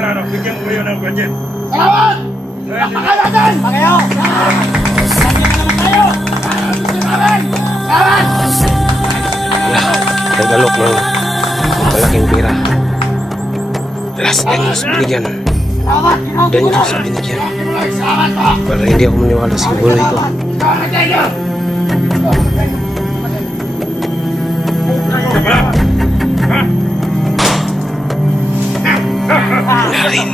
Ano, bigyan ko kayo ng budget. Salamat! Napaka natin! Pagayo! Sabi na naman tayo! Salamat! Tagalog ng malaking pera. Last Angeles binigyan. Dangerous binigyan. Para hindi ako maniwala sa bulo ito. Narin.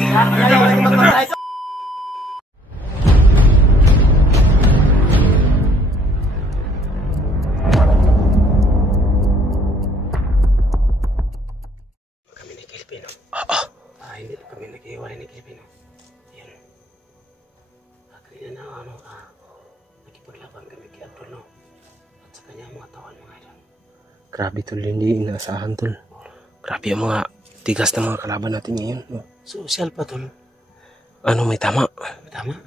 Kami ni Kilpino. Hindi pa kami nag-iwalay ni Kilpino. Yan. Kaya na nakipaglaban kami kay Abdul, no? At sa kanya mga tawan, mga idol. Grabe tol, hindi inaasahan tol. Grabe ang mga tigas na mga kalaban natin ngayon, no? Social pa tol. Ano, may tama? May tama?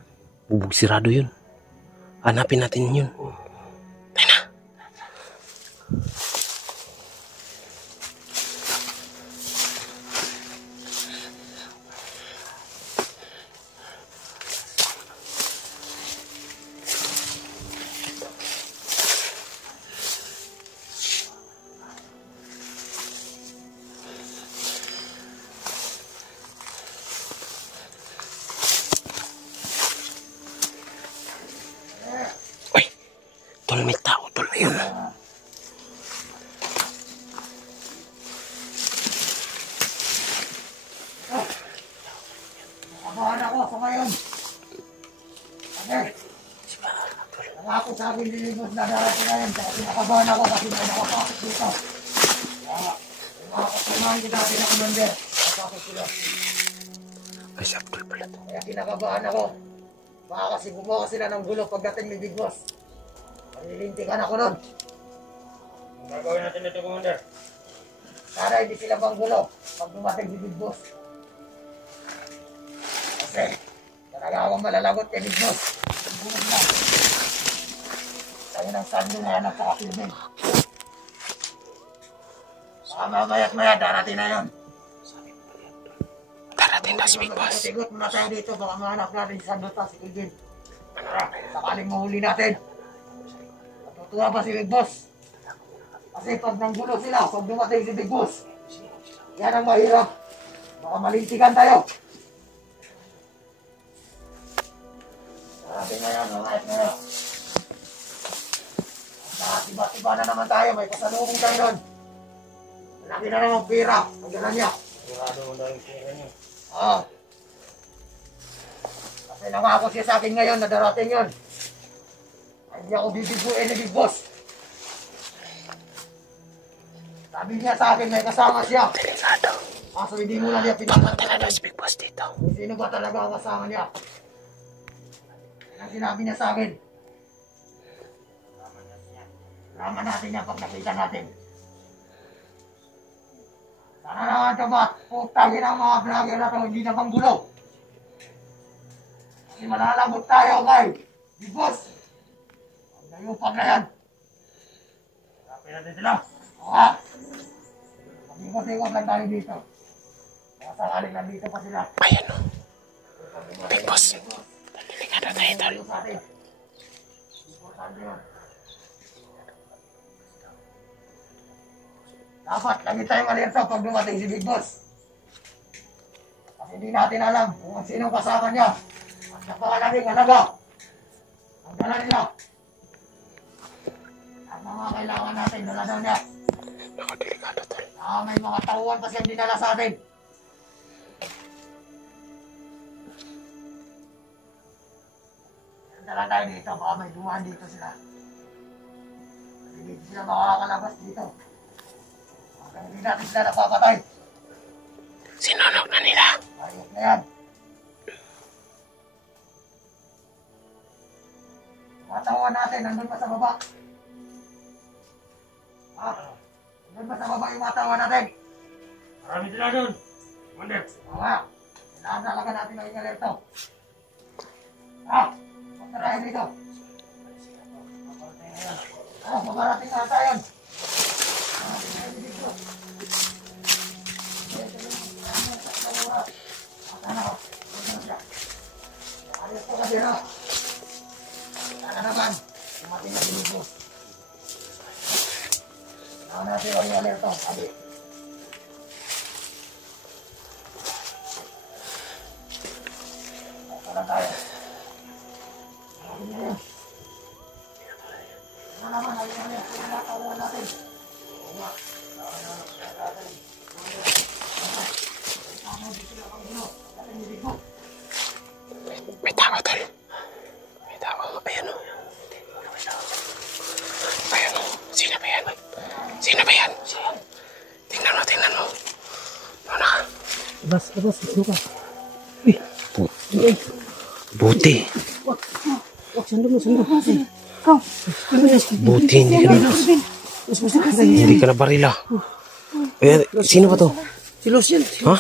Bubog sirado yun. Hanapin natin yun. Tayo na. Tol, may tao, tol, ayun. Nakabahan ako sa ngayon. Nangako sa akin nilingos na darating na yan. Kaya pinakabahan ako kasi may nakapasok dito. Kaya mga kasamahan kita natin na commander. Nakapasok sila. Ay, si Abdul pala to. Kaya kinakabahan ako. Baka kasi gumawa sila ng gulo pagdating ni Big Boss. Malilintikan ako nun. Ang gagawin natin ito, Commander. Sana hindi sila banggulo pag dumating si Big Boss. Kasi talaga akong malalagot kay Big Boss. Bumag na. Tayo ng sando na yan at saka filming. Baka mamaya't maya, darating na yun. Darating na si Big Boss. Tigot muna tayo dito, baka mahanap natin si Sando at si Kilvin. Sakaling mahuli natin. Tuwa pa si Big Boss. Kasi pag nanggulo sila, pag dumating si Big Boss, yan ang mahirap. Baka malintikan tayo. Sabi ngayon, mga ngayon. Nakatiba-tiba na naman tayo, may pasalubong tayo doon. Malaki na naman pira, magdala niya. Sigurado mo daw yung pera niyo. Oo. Kasi nangako siya sa akin ngayon na darating yun. Hindi ako bibiguin ni Big Boss. Sabi niya sa akin may kasama siya. Delikado. Kaso hindi mo na niya Pumunta na pinatalaga. daw si Big Boss dito. Kung sino ba talaga ang kasama niya. Yan ang sinabi niya sa akin. Laman natin yan pag nakita natin. Sana naman ito ba? Putangin ang mga vlogger na ito, hindi na bang gulo. Kasi malalabot tayo kay Big Boss. Nayupag na yan. Kapin natin sila. Oo. Pag-ikot-ikot lang tayo dito. Kaya sakaling nandito pa sila. Ayan o. Big Boss. Delikado tayo, tol. Importante yun. Dapat lagi tayong alerto pag dumating si Big Boss. Kasi hindi natin alam kung sinong kasama niya. At napakalaging halaga. Ang dala nila. Ang mga kailangan natin, dala daw niya. Nakadelikado, tol. May mga tauhan pa siyang dinala sa atin. Dala tayo dito, baka may dumaan dito sila. Hindi sila makakalabas dito. Hanggang hindi natin sila napapatay. Sinunog na nila. Ayok na yan. Matawan natin, nandun pa sa baba. Nandun pa sa baba yung matawan natin. Marami sila doon. Commander. Mga, kailangan talaga natin maging alerto. Magtarahin dito. Magarating na tayo. Ayos ko kasi na. Sana naman, dumating na si Big Boss. Kailangan natin ang alerto, sabi. Sana tayo. Sabi niya yun. Sana naman, ayun alerto na nakakuha natin. Oo nga. May tao, tol. May tao. Ayan o. Ayan o. Sino ba yan? Sino ba yan? Tingnan mo, tingnan mo. Ano ka? Labas, ito ka. Buti. Sandok. Buti, hindi ka na barila. Ayan, sino ba to? Si Los yan. Ha?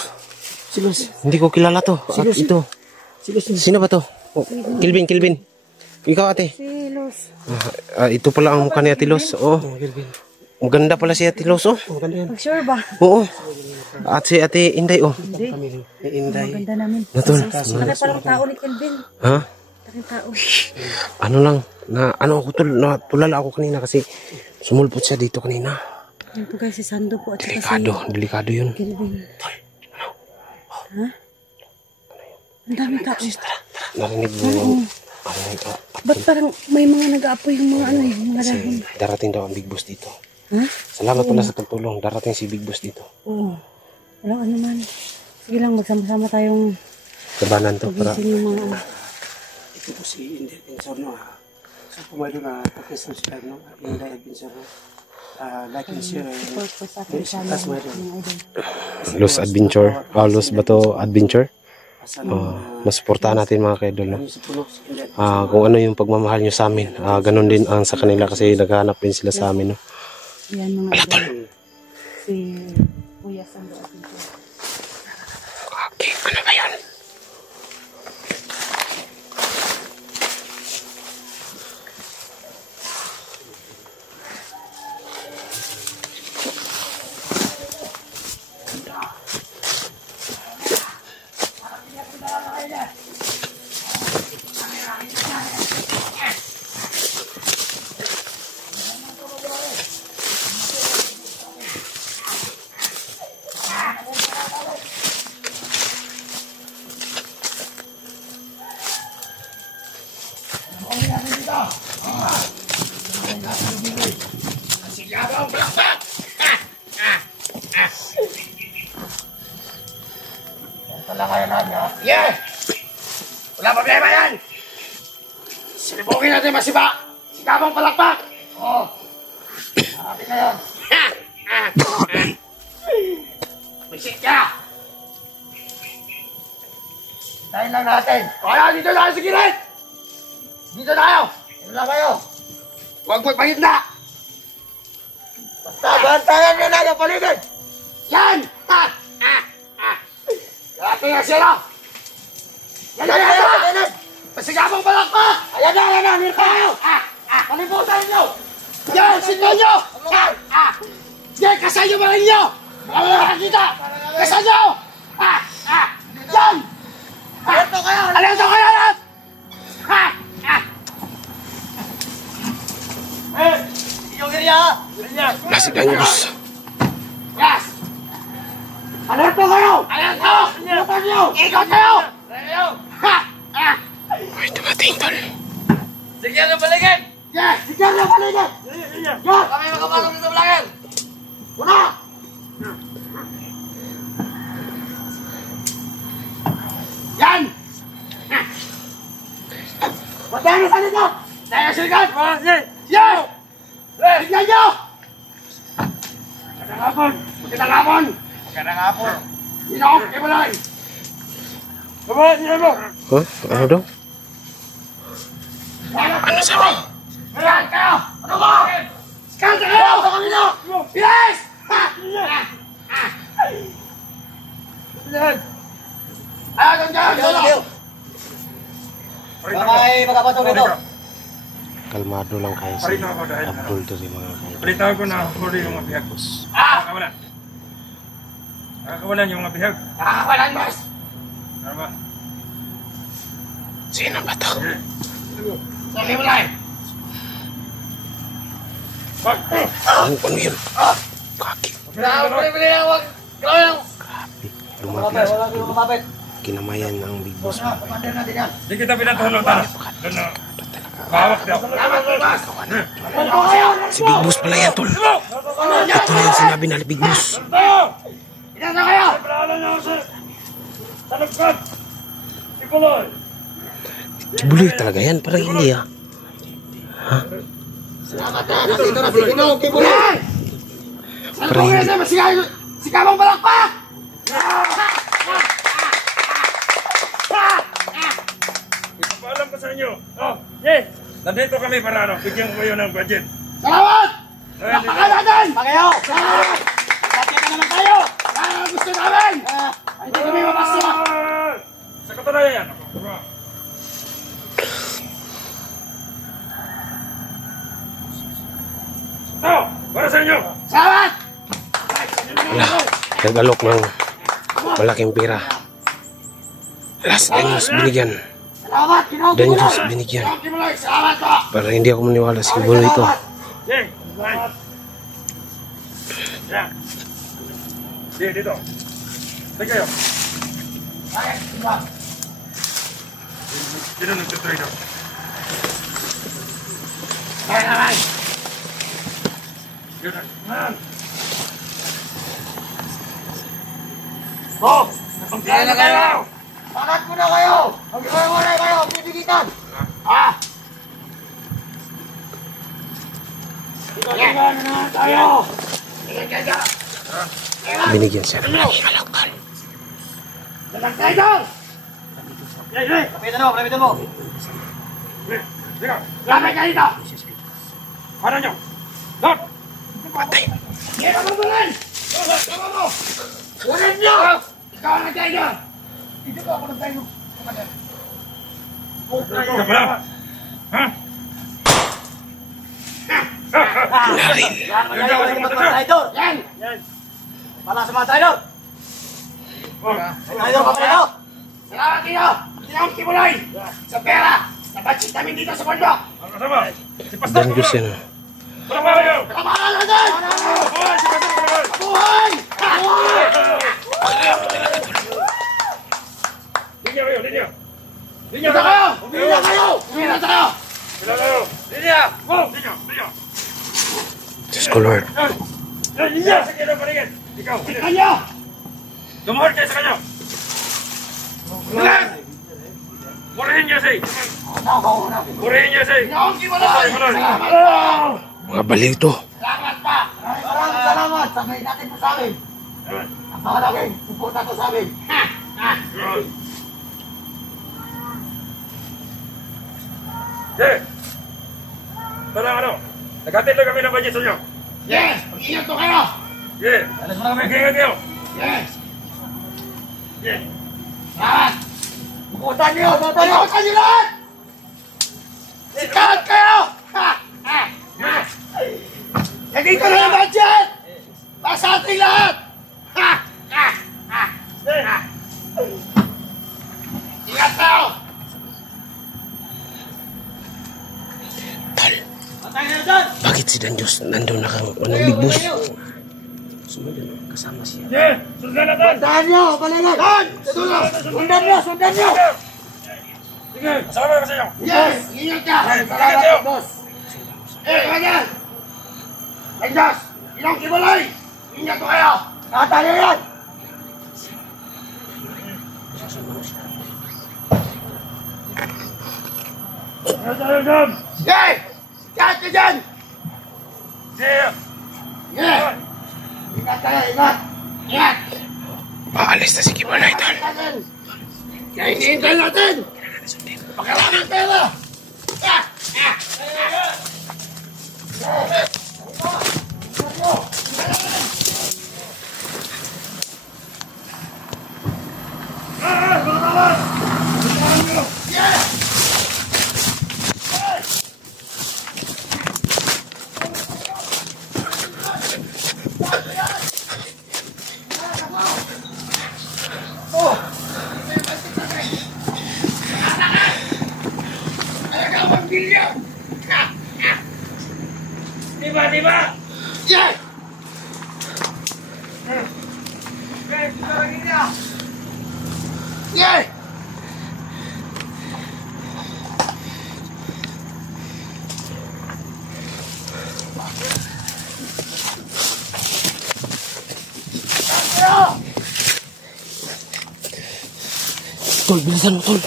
Si Los. Hindi ko kilala to. At ito. Si Los yan. Sino ba to? Oh, Kilvin. Ikaw, ate. Si Los. Ito pala ang mukha ni Ate Los. Oh. Maganda pala si Ate Los, oh. Sure ba? Oo. At si Ate Inday, oh. Hindi. Inday. Maganda namin. Natun. Laki palang tao ni Kelvin. Ha? Laking tao. Ano lang, natulala ako kanina kasi sumulpot siya dito kanina. Yan po guys, si Sando po at saka Delikado yun. Kelvin. Ha? Ang daming tao. Narinig mo yung, Ba't parang may mga nag-aapoy yung mga ano yung mga dahon? darating daw ang Big Boss dito. Ha? Salamat pala sa pagtulong. Darating si Big Boss dito. Oo. Wala ano man. Sige lang, magsama-sama tayong Labanan to para pagisin yung mga ano. Ito po si Inday Adventure, no? So, pumaydo na pag-subscribe, no? Inday Adventure, no? Like and share. Support po sa ating channel. That's my idol. Mga idol. Los Adventure. Los Bato Adventure. Sana, Masuportahan natin mga kaidol. No? sa puno, si Inday. Kung ano yung pagmamahal nyo sa amin. Ganun din ang sa kanila kasi naghahanap din sila sa amin. No? Yan mga idol. Si Kuya Sando at ito. Okay, ano ba yan? Yes! Wala problema yan! Silibugin natin masiba! Sigabang palakpak! Oo! Sabi na yun! Bisik ka! Tayo lang natin! Kaya dito tayo sa gilid! Dito tayo! Dito lang kayo! Huwag magpahitna! Basta bantayan nyo na yung paligid! Yan! Ha! Ha! Ha! Dati nga sila! Yan! Pasigabang palakpak! Ayan na! Nirka kayo! Palibutan nyo! Yan! Sinyo nyo! Yan! Kasayo ba rin nyo! Mga wala nakakita! Kasayo! Yan! Alerto kayo! Alerto kayo! Yung giriya! Lasig na yung boss. Yes! Alerto kayo! Alerto! Alerto nyo! Ikot kayo! Ay, dumating tol. Sige na paligid! Yes! Sige na paligid! Yes! Kami makapasok dito paligid! Una! Yan! Patayin sa dito! Tayo sa likod! Yan! Tignan nyo! Magandang hapon! Magandang hapon! Magandang hapon! Inok! Ibalay! Ibalay! Inok! Huh? Ano daw? Ano sabi? Ayan kayo! Ano ba? Skanta kayo! Sa kanila! Yes! Ayaw dyan! Ayaw! Bye-bye, magkapatong ito. Kalmado lang kayo si Abdul to si mga kaidol. Balita ko na huli yung mga bihag. Nakakawalan. Nakakawalan yung mga bihag. Nakakawalan, boss! Sino ba to? Sige mo lang. Ano yun? Kaki. Grabe, wag. Grabe. Lumapit. Wala kang lumapit. Kinamayan ng Big Boss. Commander natin yan. Di kita pinatulog ta. Bawak daw. Si Big Boss pala yan, tol. Ito na yung sinabi na Big Boss. Ilan na kayo? Kibuloy talaga yan, parang hindi ah. Dito na si Ginong, Kibuloy. Ano po nga naman? Sigamang balakpak! Ipapaalam ko sa inyo. Oh, yes. Nandito kami para ano, bigyan ko kayo ng budget. Salamat! Bakbakan natin! Pakayo. Salamat! Pati ka naman tayo! Gusto namin! Hindi kami mapasya! Sa katunayan yan. Oh, para sa inyo. Salamat! Wala, nag-alok ng malaking pera. Last Danyos binigyan. Salamat! Ginong Danyos Kibuloy! binigyan. Ginong Kibuloy! Salamat po! Para hindi ako maniwala si Kibuloy ito. Jeng, salamat. Yan. Dito. Sige kayo. Dito nagtutuloy daw. Kaya naman! Yun na. Oh! Kaya na kayo! Pakat mo na kayo. Mag-iwalay kayo. Bibigitan. Ah! Tingnan na tayo! Tingnan ka! Binigyan siya ng malaking alok, tol. Dalag tayo! Lapitan mo. Sige. Lamay ka dito! Ano nyo? Dot! Patay. Hindi ka mabulan! Tama mo! Ulan nyo! Ikaw ang nagtayo! Dito ka ako nagtayo. Ikaw pala. Ha? Naril. Traidor. Yan! Pala sa mga traidor. Oh. Traidor ka pala. Salamat kayo! Ginong Kibuloy! Sa pera! Sa budget namin dito sa bundok! Ang kasama. Si Pastor Danyos yan. Wala ba kayo? Kapahan natin! Buhay! Si Pastor Palawan! Buhay! Buhay! Linya kayo, linya. Linya Dito kayo! Umira kayo! Umira kayo! Sila kayo. Linya! Wow! Linya! Diyos ko, Lord. Linya! Sige na paligid. Ikaw. Tingnan nyo! Lumuhod kayo sa kanya. Bilang! Murihin niya siya. Murihin niya siya. Ginong Kibuloy! Salamat po! Mga baliw to. Salamat pa! Maraming salamat. Sabay natin po sa amin. Ang mahalaking suporta to sa amin. Sige. Tara ano? Naghatid lang kami ng budget sa inyo. Yes! Mag-ingat po kayo! Sige. Alas mo na kami. Mag-ingat kayo. Yes! Sige. Salamat! Bukutan niyo. Ikutan nyo lahat! Sikat kayo! Ha! Ha! Ha! Nandito na yung budget! Para sa ating lahat! Ha! Ha! Ha! Ha! Ingat kayo! Tol, Patay na dyan. bakit si Danyos nandun na kang Big Boss? Sumunod na, kasama siya. Sige. Sundan natin. Sundan niyo. Balilan. Sundan niyo. Sundan niyo. Sige. Kasama ko sa inyo. Yes! Ingat ka! Ingat kayo. Boss. Ganyan! Landas! Ginong Kibuloy! Ingat ko kayo! Nakatali yan. Sundan. Sige! Sikat ka dyan! Sige. Sige! Ingat kayo! Ingat! Ingat! Paalis na si Kibuloy, tol. Natin! Kaya hinihintay natin! Pakialam ng pera! Ah! Ah! Yeah! Yeah! Tol, bilisan mo, Tol.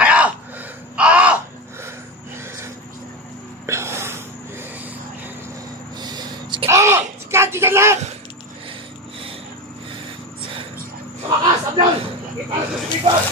Ayo! Ah! Oh! Sikat! Sikat lang! Sama ka! Sablon! Kita na sa sumibot!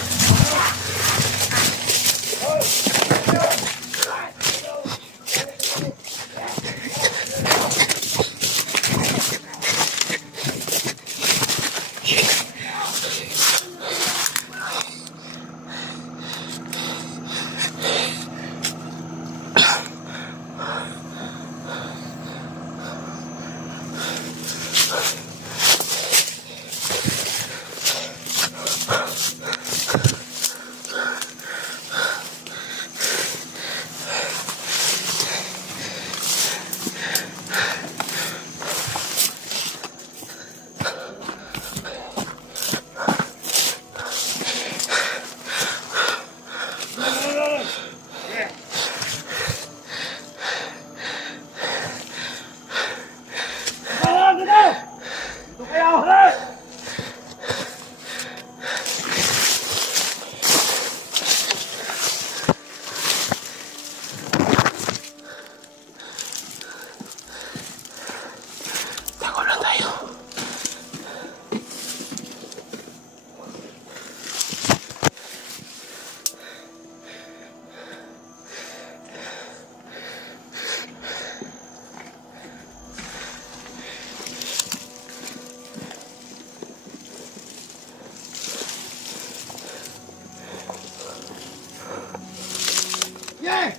Yeah!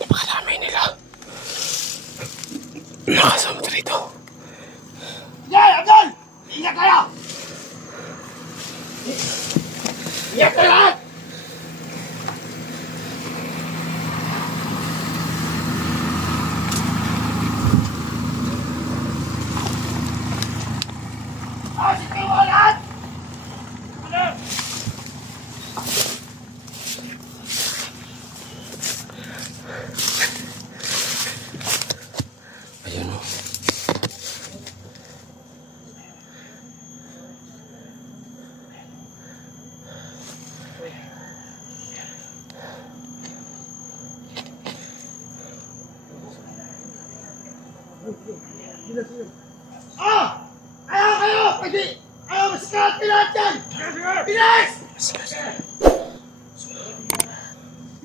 Napakarami nila. Nakasama rito. Yeah! Abdul! Ingat kayo! Ingat kayo lahat! Asit kayo mga lahat! Ayun o. Ah! Ayaw kayo! Pwede! Ayaw masikat kayo lahat yan! Bilis! Bilis!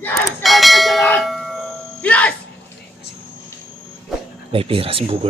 Masikat kayo lahat! Bilis! May pira si Bugol.